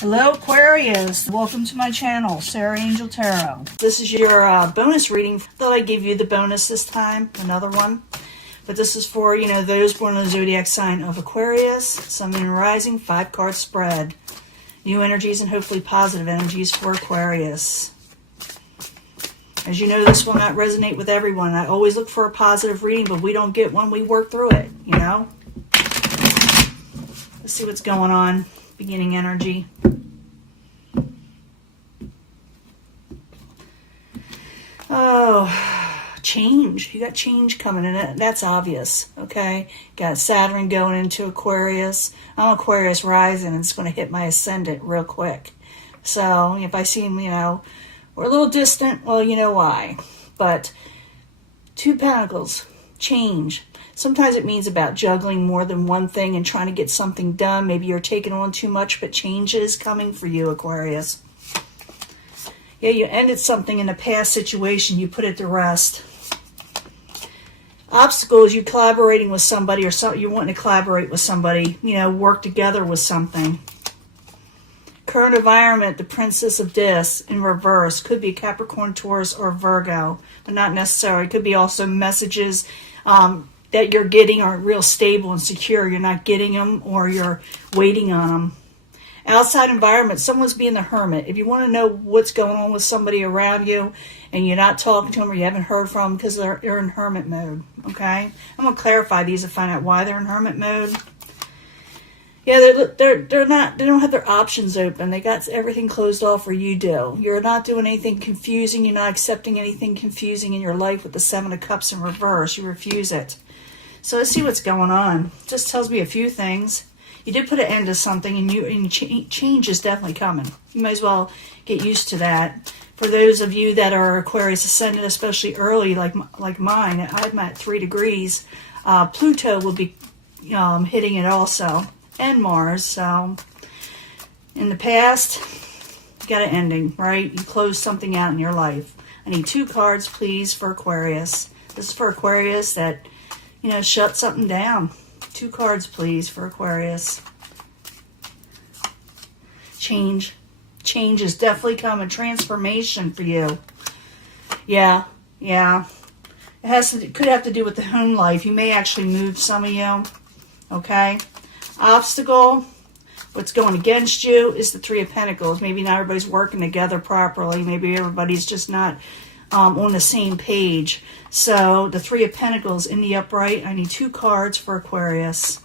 Hello Aquarius, welcome to my channel, Sarah Angel Tarot. This is your bonus reading. Thought I'd give you the bonus this time, another one. But this is for, those born in the zodiac sign of Aquarius, Sun, Moon, and Rising, 5-card spread. New energies and hopefully positive energies for Aquarius. As you know, this will not resonate with everyone. I always look for a positive reading, but we don't get one, we work through it, Let's see what's going on. Beginning energy. Oh, change. You got change coming in. That's obvious, okay? Got Saturn going into Aquarius. I'm Aquarius rising, and it's going to hit my ascendant real quick. So if I seem, we're a little distant, well, you know why. But 2 Pentacles, change. Sometimes it means about juggling more than one thing and trying to get something done. Maybe you're taking on too much, but change is coming for you, Aquarius. Yeah, you ended something in a past situation. You put it to rest. Obstacles, you collaborating with somebody or you're wanting to collaborate with somebody, work together with something. Current environment, the Princess of Discs in reverse. Could be Capricorn, Taurus, or Virgo, but not necessarily. It could be also messages that you're getting aren't real stable and secure. You're not getting them or you're waiting on them. Outside environment, someone's being the hermit. If you want to know what's going on with somebody around you and you're not talking to them or you haven't heard from them because they're in hermit mode, okay? I'm going to clarify these and find out why they're in hermit mode. Yeah, they don't have their options open. They got everything closed off, or you do. You're not doing anything confusing. You're not accepting anything confusing in your life with the 7 of Cups in reverse. You refuse it. So let's see what's going on. Just tells me a few things. You did put an end to something, and change is definitely coming. You might as well get used to that. For those of you that are Aquarius ascendant, especially early, like mine, I'm at 3 degrees. Pluto will be hitting it also, and Mars. So in the past, you got an ending, right? You closed something out in your life. I need 2 cards, please, for Aquarius. This is for Aquarius that shut something down. 2 cards, please, for Aquarius. Change. Change is definitely coming. Transformation for you. Yeah. It could have to do with the home life. You may actually move, some of you. Okay. Obstacle. What's going against you is the 3 of Pentacles. Maybe not everybody's working together properly. Maybe everybody's just not on the same page. So the 3 of Pentacles in the upright. I need 2 cards for Aquarius.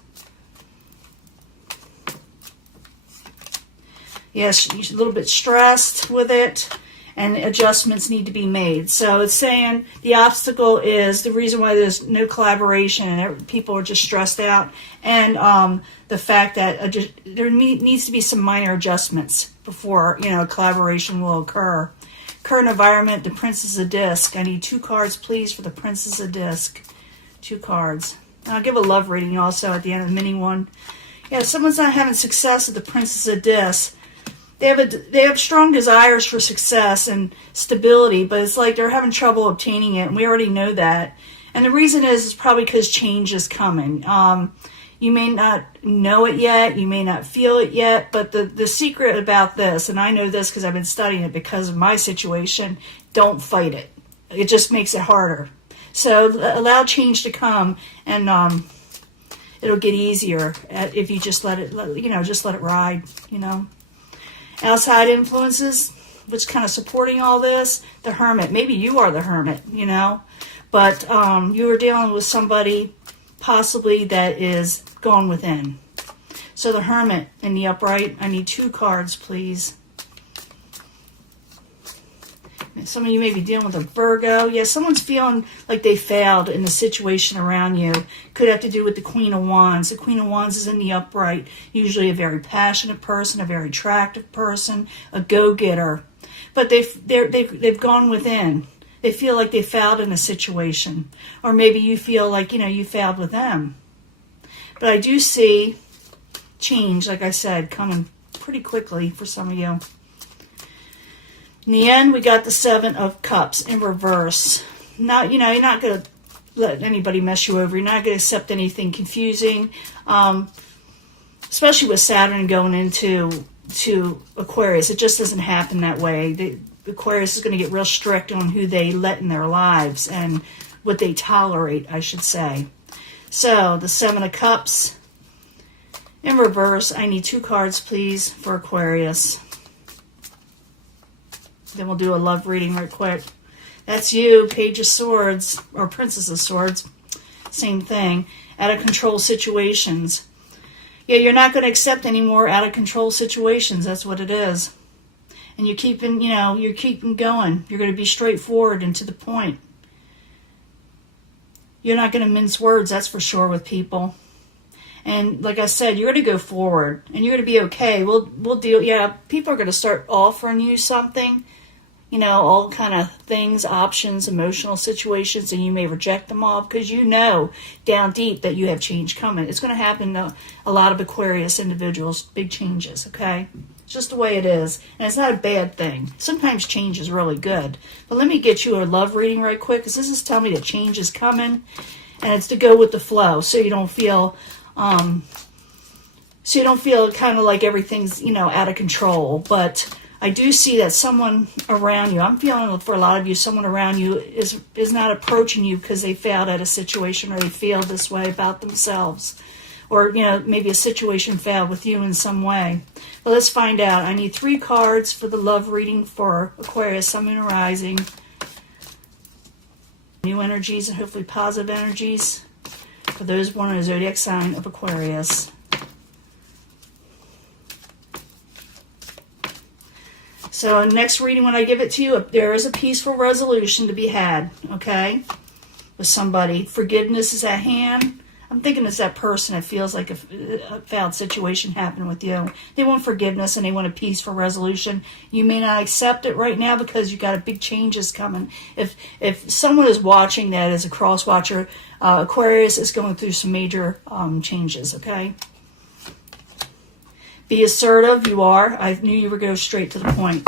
Yes, you're a little bit stressed with it, and adjustments need to be made. So it's saying the obstacle is the reason why there's no collaboration and people are just stressed out, and the fact that there needs to be some minor adjustments before collaboration will occur. Current environment, the Princess of Disc. I need 2 cards, please, for the Princess of Disc. 2 cards. And I'll give a love reading also at the end of the mini one. Yeah, if someone's not having success with the Princess of Disc, they have strong desires for success and stability, but it's like they're having trouble obtaining it, and we already know that. And the reason is probably because change is coming. You may not know it yet, you may not feel it yet, but the secret about this, and I know this because I've been studying it because of my situation, don't fight it. It just makes it harder. So allow change to come, and it'll get easier if you just let it ride, Outside influences, which kind of supporting all this, the Hermit. Maybe you are the Hermit, but you are dealing with somebody possibly that is gone within. So the Hermit in the upright, I need 2 cards, please. Some of you may be dealing with a Virgo. Yeah, someone's feeling like they failed in the situation around you. Could have to do with the Queen of Wands. The Queen of Wands is in the upright. Usually a very passionate person, a very attractive person, a go-getter. But they've gone within. They feel like they failed in a situation. Or maybe you feel like, you failed with them. But I do see change, like I said, coming pretty quickly for some of you. In the end, we got the 7 of Cups in reverse. Now, you're not going to let anybody mess you over. You're not going to accept anything confusing, especially with Saturn going into to Aquarius. It just doesn't happen that way. The Aquarius is going to get real strict on who they let in their lives and what they tolerate, I should say. So, the Seven of Cups in reverse. I need 2 cards, please, for Aquarius. Then we'll do a love reading right quick. That's you, Page of Swords, or Princess of Swords. Same thing. Out of control situations. Yeah, you're not going to accept any more out of control situations. That's what it is. And you're keeping, you're keeping going. You're going to be straightforward and to the point. You're not going to mince words, that's for sure, with people. And like I said, you're going to go forward and you're going to be okay. We'll deal. Yeah, people are going to start offering you something, all kind of things, options, emotional situations, and you may reject them all because you know down deep that you have change coming. It's going to happen to a lot of Aquarius individuals, big changes, okay? It's just the way it is, and it's not a bad thing. Sometimes change is really good. But let me get you a love reading right quick, because this is telling me that change is coming, and it's to go with the flow, so you don't feel kind of like everything's, out of control. But I do see that someone around you, I'm feeling for a lot of you, someone around you is not approaching you because they failed at a situation or they feel this way about themselves. Or, maybe a situation failed with you in some way. But let's find out. I need 3 cards for the love reading for Aquarius, Sun, Moon, and Rising. New energies and hopefully positive energies for those born in the zodiac sign of Aquarius. So next reading, when I give it to you, there is a peaceful resolution to be had, okay, with somebody. Forgiveness is at hand. I'm thinking it's that person that feels like a failed situation happened with you. They want forgiveness and they want a peaceful resolution. You may not accept it right now because you got a big changes coming. If someone is watching that as a cross watcher, Aquarius is going through some major changes, okay? Be assertive. You are. I knew you were going straight to the point.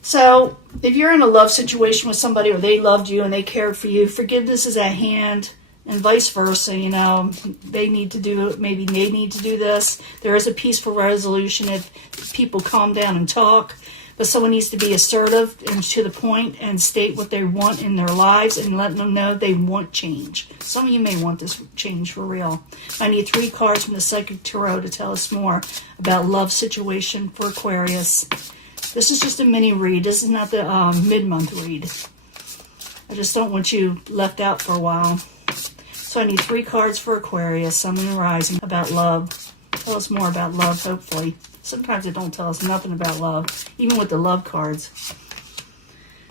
So if you're in a love situation with somebody or they loved you and they cared for you, forgiveness is at hand. And vice versa, they need to do it. Maybe they need to do this. There is a peaceful resolution if people calm down and talk. But someone needs to be assertive and to the point and state what they want in their lives and let them know they want change. Some of you may want this change for real. I need 3 cards from the Psychic Tarot to tell us more about love situation for Aquarius. This is just a mini read. This is not the mid-month read. I just don't want you left out for a while. So I need 3 cards for Aquarius, Sun, Moon, and Rising, about love. Tell us more about love, hopefully. Sometimes it don't tell us nothing about love, even with the love cards.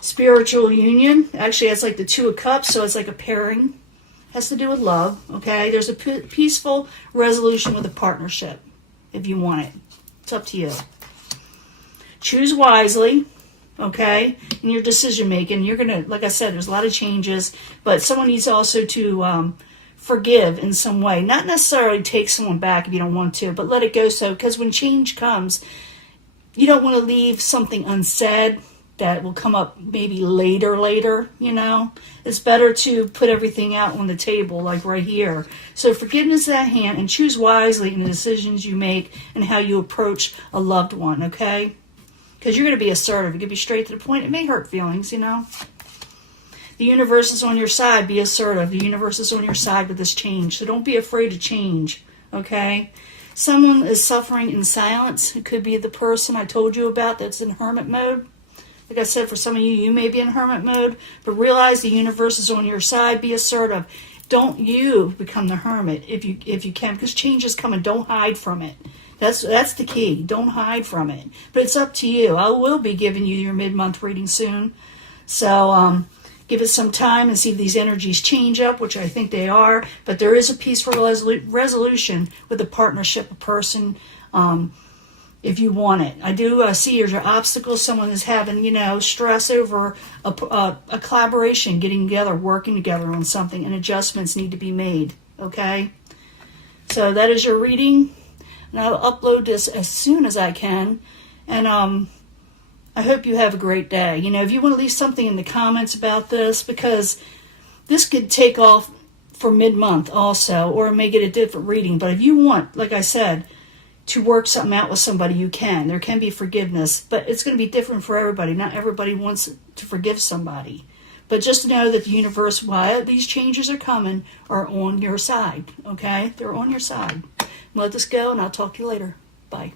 Spiritual union. Actually, it's like the 2 of Cups, so it's like a pairing. Has to do with love, okay? There's a peaceful resolution with a partnership, if you want it. It's up to you. Choose wisely. Okay, in your decision making, you're gonna, like I said, there's a lot of changes, but someone needs also to forgive in some way. Not necessarily take someone back if you don't want to, but let it go. So, because when change comes, you don't want to leave something unsaid that will come up maybe later. It's better to put everything out on the table, like right here. So forgiveness is at hand, and choose wisely in the decisions you make and how you approach a loved one. Okay. Because you're going to be assertive. You're going to be straight to the point. It may hurt feelings, The universe is on your side. Be assertive. The universe is on your side with this change. So don't be afraid to change, okay? Someone is suffering in silence. It could be the person I told you about that's in hermit mode. Like I said, for some of you, you may be in hermit mode. But realize the universe is on your side. Be assertive. Don't you become the hermit if you can. Because change is coming. Don't hide from it. That's the key. Don't hide from it. But it's up to you. I will be giving you your mid-month reading soon. So give it some time and see if these energies change up, which I think they are. But there is a peaceful resolution with a partnership, a person, if you want it. I do see there's an obstacle. Someone is having, stress over a collaboration, getting together, working together on something, and adjustments need to be made. Okay? So that is your reading. And I'll upload this as soon as I can. And I hope you have a great day. If you want to leave something in the comments about this, because this could take off for mid-month also, or it may get a different reading. But if you want, like I said, to work something out with somebody, you can. There can be forgiveness, but it's going to be different for everybody. Not everybody wants to forgive somebody. But just know that the universe, while these changes are coming, are on your side, okay? They're on your side. Let this go, and I'll talk to you later. Bye.